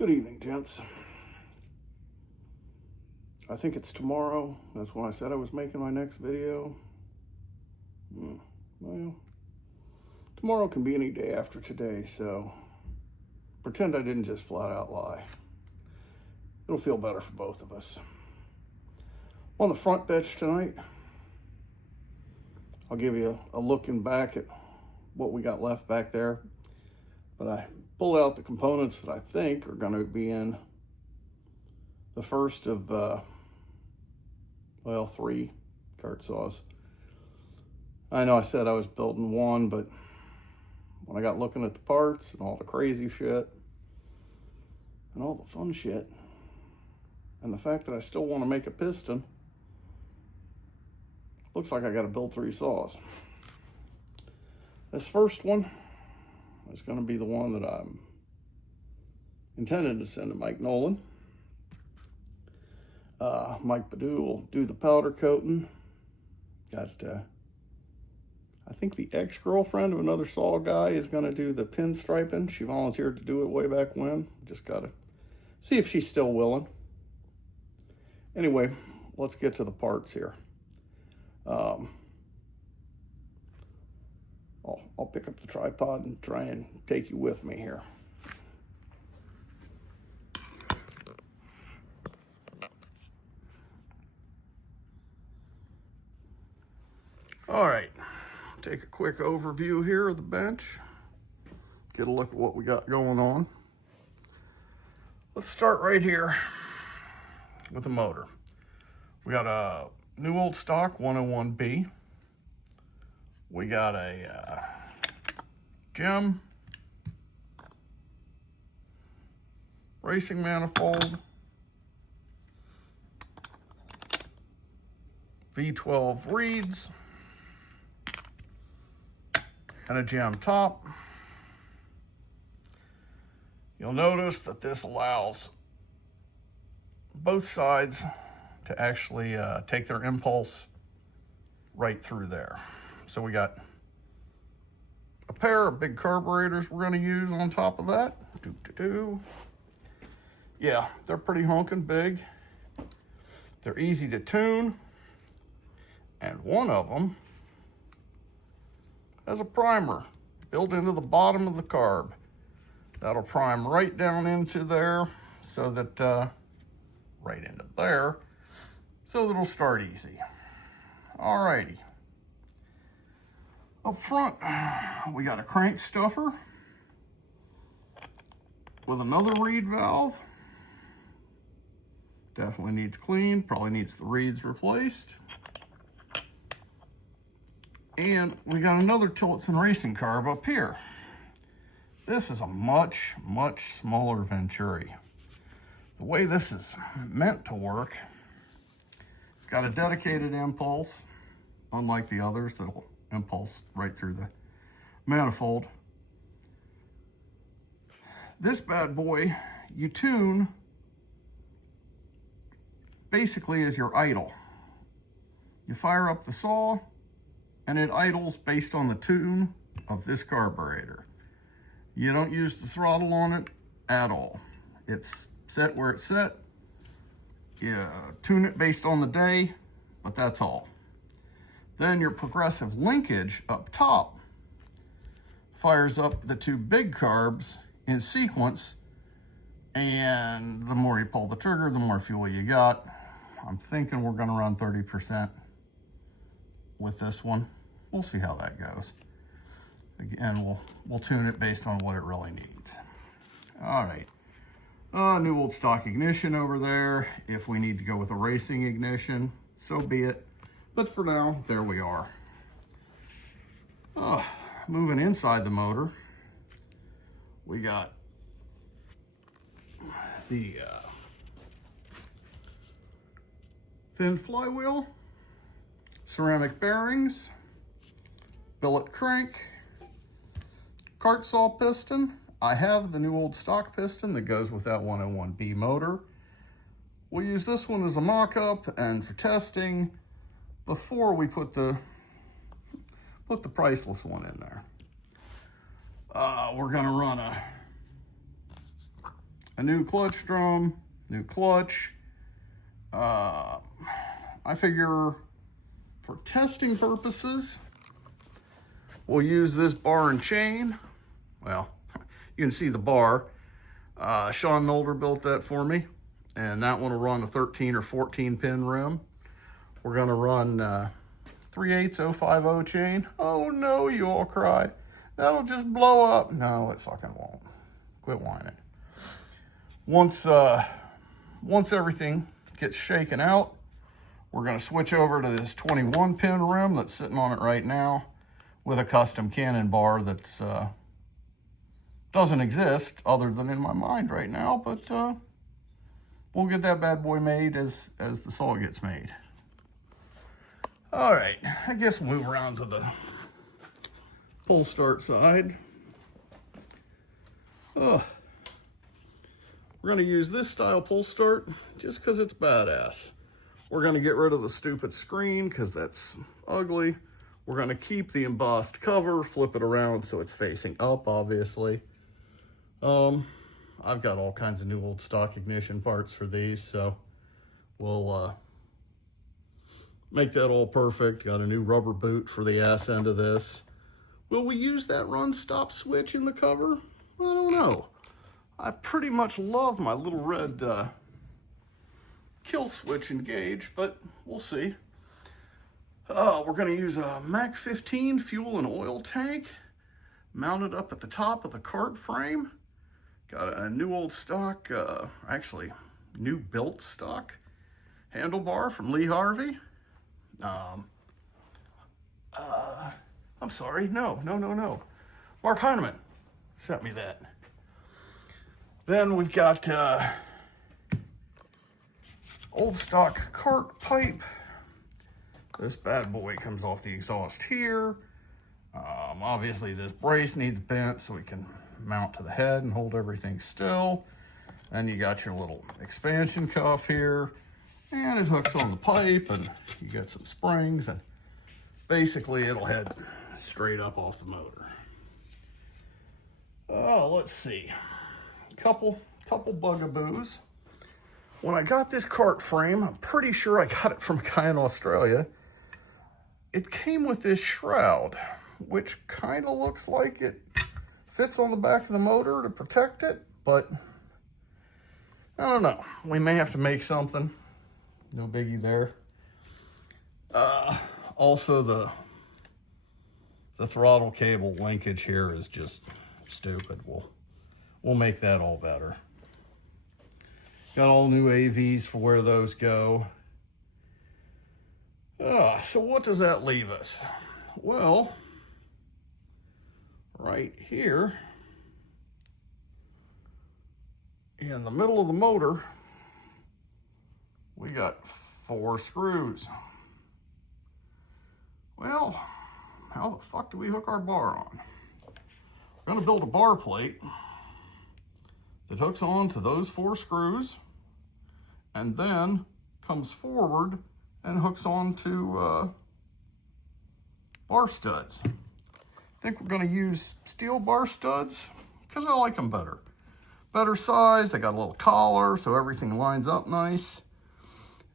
Good evening, gents. I think it's tomorrow. That's when I said I was making my next video. Well, tomorrow can be any day after today, so pretend I didn't just flat out lie. It'll feel better for both of us. On the front bench tonight, I'll give you a looking back at what we got left back there. But I pulled out the components that I think are going to be in the first of, 3 Kart saws. I know I said I was building one, but when I got looking at the parts and all the crazy shit and all the fun shit and the fact that I still want to make a piston, looks like I got to build 3 saws. This first one is going to be the one that I'm intending to send to Mike Nolan. Mike Badu will do the powder coating. Got, I think the ex-girlfriend of another saw guy is going to do the pinstriping. She volunteered to do it way back when. Just got to see if she's still willing. Anyway, let's get to the parts here. I'll pick up the tripod and try and take you with me here. All right, take a quick overview here of the bench. Get a look at what we got going on. Let's start right here with the motor. We got a new old stock 101B. We got a gem racing manifold, V12 reeds, and a gem top. You'll notice that this allows both sides to actually take their impulse right through there. So we got a pair of big carburetors we're going to use on top of that. Yeah, they're pretty honking big. They're easy to tune. And one of them has a primer built into the bottom of the carb. That'll prime right down into there so that, right into there, so that it'll start easy. Alrighty. Up front, we got a crank stuffer with another reed valve. Definitely needs cleaned, probably needs the reeds replaced. And we got another Tillotson racing carb up here. This is a much, much smaller Venturi. The way this is meant to work, it's got a dedicated impulse, unlike the others that'll impulse right through the manifold. This bad boy, you tune basically as your idle. You fire up the saw and it idles based on the tune of this carburetor. You don't use the throttle on it at all. It's set where it's set. You tune it based on the day, but that's all. Then your progressive linkage up top fires up the 2 big carbs in sequence, and the more you pull the trigger, the more fuel you got. I'm thinking we're gonna run 30% with this one. We'll see how that goes. Again, we'll tune it based on what it really needs. All right, new old stock ignition over there. If we need to go with a racing ignition, so be it. But for now, there we are. Moving inside the motor, we got the thin flywheel, ceramic bearings, billet crank, Kart saw piston. I have the new old stock piston that goes with that 101B motor. We'll use this one as a mock-up and for testing before we put the priceless one in there. We're gonna run a new clutch drum, new clutch. I figure for testing purposes, we'll use this bar and chain. Well, you can see the bar. Sean Nolder built that for me, and that one will run a 13 or 14 pin rim. We're gonna run 3/8 050 chain. Oh no, you all cry. That'll just blow up. No, it fucking won't. Quit whining. Once everything gets shaken out, we're gonna switch over to this 21 pin rim that's sitting on it right now with a custom cannon bar that's doesn't exist other than in my mind right now, but we'll get that bad boy made as the saw gets made. All right, I guess we'll move around to the pull start side. We're gonna use this style pull start just because it's badass. We're gonna get rid of the stupid screen because that's ugly. We're gonna keep the embossed cover, flip it around so it's facing up, obviously. I've got all kinds of new old stock ignition parts for these, so we'll make that all perfect. Got a new rubber boot for the ass end of this. Will we use that run stop switch in the cover? I don't know. I pretty much love my little red kill switch engage, but we'll see. We're gonna use a Mach 15 fuel and oil tank mounted up at the top of the Kart frame. Got a new old stock, actually new built stock handlebar from Lee Harvey. I'm sorry, no. Mark Heineman sent me that. Then we've got old stock Kart pipe. This bad boy comes off the exhaust here. Obviously this brace needs bent so we can mount to the head and hold everything still. Then you got your little expansion cuff here, and it hooks on the pipe, and you got some springs, and basically it'll head straight up off the motor. Let's see, couple bugaboos. When I got this Kart frame, I'm pretty sure I got it from a guy in Australia. It came with this shroud, which kind of looks like it fits on the back of the motor to protect it, but I don't know. We may have to make something. No biggie there. Also, the throttle cable linkage here is just stupid. We'll make that all better. Got all new AVs for where those go. So what does that leave us? Well, right here in the middle of the motor, we got 4 screws. Well, how the fuck do we hook our bar on? We're gonna build a bar plate that hooks on to those 4 screws and then comes forward and hooks on to bar studs. I think we're gonna use steel bar studs because I like them better. Better size, they got a little collar so everything lines up nice.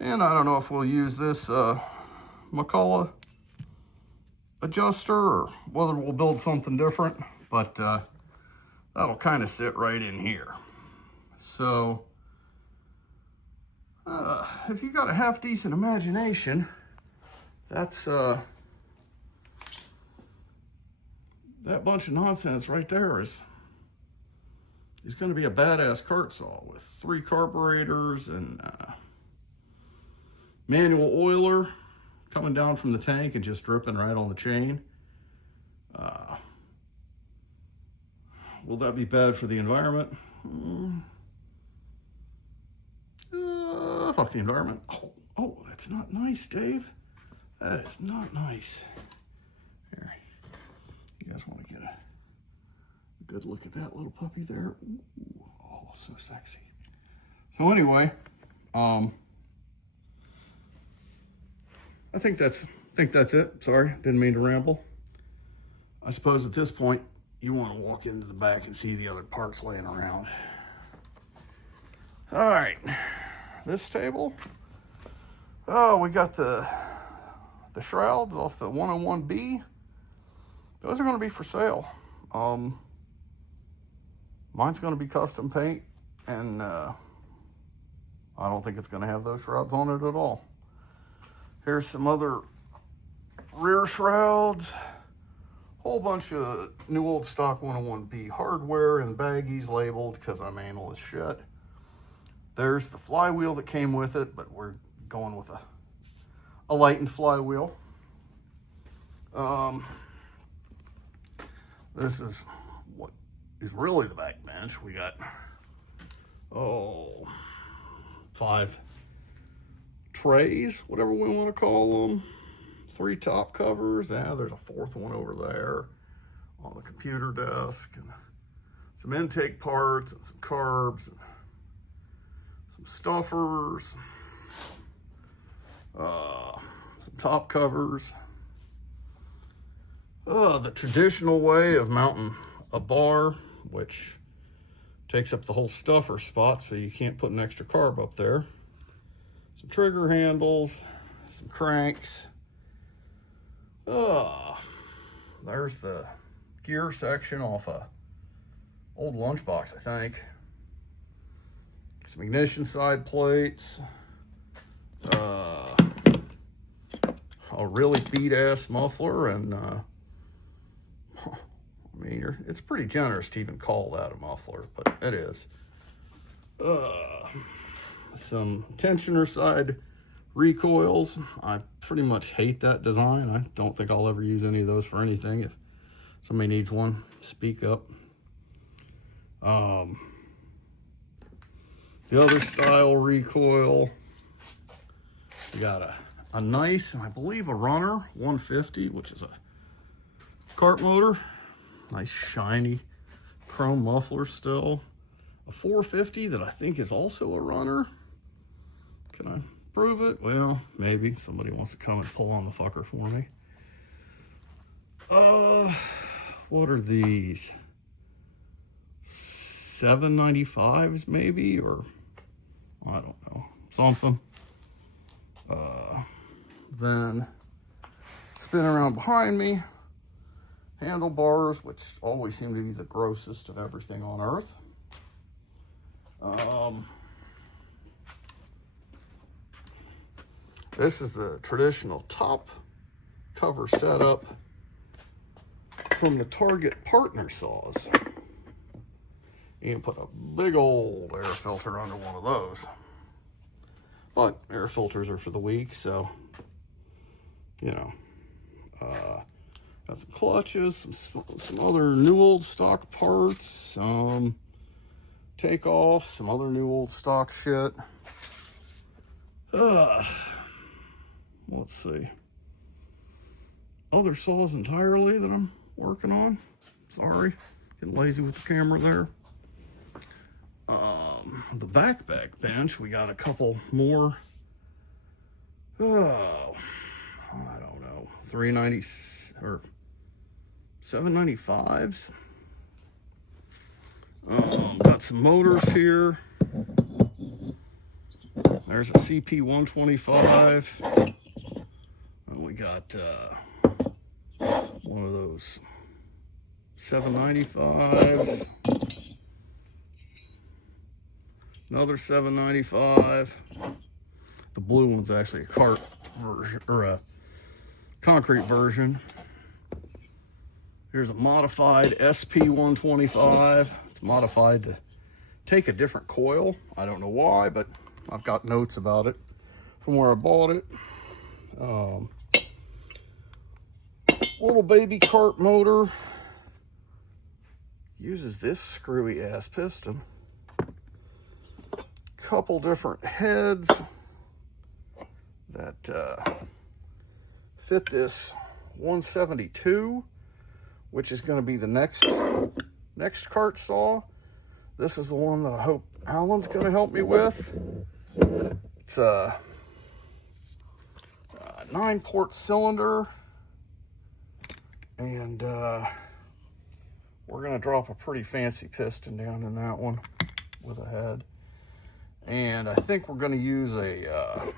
And I don't know if we'll use this McCullough adjuster or whether we'll build something different, but that'll kind of sit right in here. So if you got a half decent imagination, that's that bunch of nonsense right there is going to be a badass Kart saw with 3 carburetors and manual oiler coming down from the tank and just dripping right on the chain. Will that be bad for the environment? Fuck the environment. Oh, that's not nice, Dave. That is not nice. Here, you guys want to get a good look at that little puppy there? Ooh, oh, so sexy. So anyway, I think that's it. Sorry, didn't mean to ramble. I suppose at this point you want to walk into the back and see the other parts laying around. All right, this table. Oh, we got the shrouds off the 101B. Those are going to be for sale. Mine's going to be custom paint, and I don't think it's going to have those shrouds on it at all. Here's some other rear shrouds. Whole bunch of new old stock 101B hardware and baggies labeled because I'm anal as shit. There's the flywheel that came with it, but we're going with a lightened flywheel. This is what is really the back bench. We got, 5 trays, whatever we want to call them. 3 top covers. There's a 4th one over there on the computer desk. And some intake parts and some carbs and some stuffers. Some top covers. The traditional way of mounting a bar, which takes up the whole stuffer spot, so you can't put an extra carb up there. Some trigger handles, some cranks. There's the gear section off a old lunchbox, I think. Some ignition side plates. A really beat-ass muffler, and I mean, it's pretty generous to even call that a muffler, but it is. Some tensioner side recoils. I pretty much hate that design. I don't think I'll ever use any of those for anything. If somebody needs one, speak up. The other style recoil, we got a nice, and I believe a runner 150, which is a Kart motor. Nice shiny chrome muffler still. A 450 that I think is also a runner. Can I prove it? Well, maybe somebody wants to come and pull on the fucker for me. What are these? 795s maybe, or I don't know, something. Then spin around behind me. Handlebars, which always seem to be the grossest of everything on earth. This is the traditional top cover setup from the Target partner saws. You can put a big old air filter under one of those. But air filters are for the weak, so, you know. Got some clutches, some other new old stock parts, some takeoff, some other new old stock shit. Let's see. Other saws entirely that I'm working on. Sorry, getting lazy with the camera there. The back bench, we got a couple more. I don't know, 390 or 795s. Got some motors here. There's a CP 125. And we got one of those 795s. Another 795. The blue one's actually a Kart version, or a concrete version. Here's a modified SP 125. It's modified to take a different coil. I don't know why, but I've got notes about it from where I bought it. Little baby Kart motor. Uses this screwy ass piston. Couple different heads that fit this 172, which is going to be the next Kart saw. This is the one that I hope Alan's going to help me with. It's a 9-port cylinder, and we're going to drop a pretty fancy piston down in that one with a head. And I think we're going to use a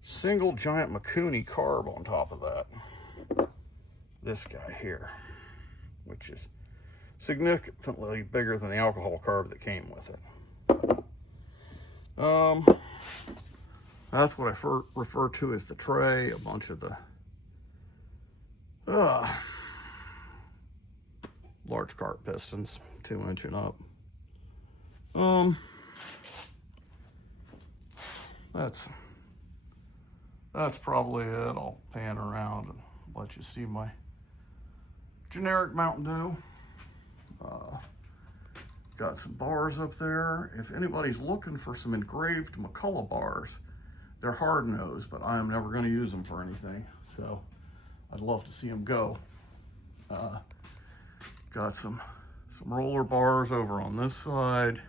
single giant Mikuni carb on top of that. This guy here, which is significantly bigger than the alcohol carb that came with it. That's what I refer to as the tray. A bunch of the large cart pistons, 2-inch and up. That's probably it. I'll pan around and let you see my generic Mountain Dew. Got some bars up there. If anybody's looking for some engraved McCullough bars, they're hard nosed, but I am never going to use them for anything. So I'd love to see them go. Got some roller bars over on this side.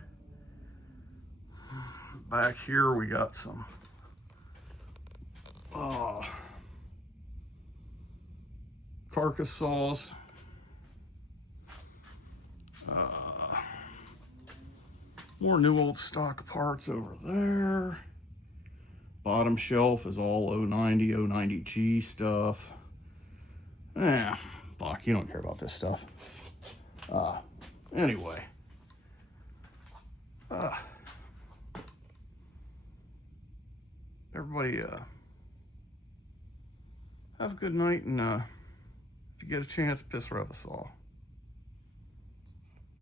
Back here we got some carcass saws. More new old stock parts over there. Bottom shelf is all 090, 090G stuff. Bach, you don't care about this stuff. Anyway. Everybody, have a good night, and if you get a chance, piss Rev a saw.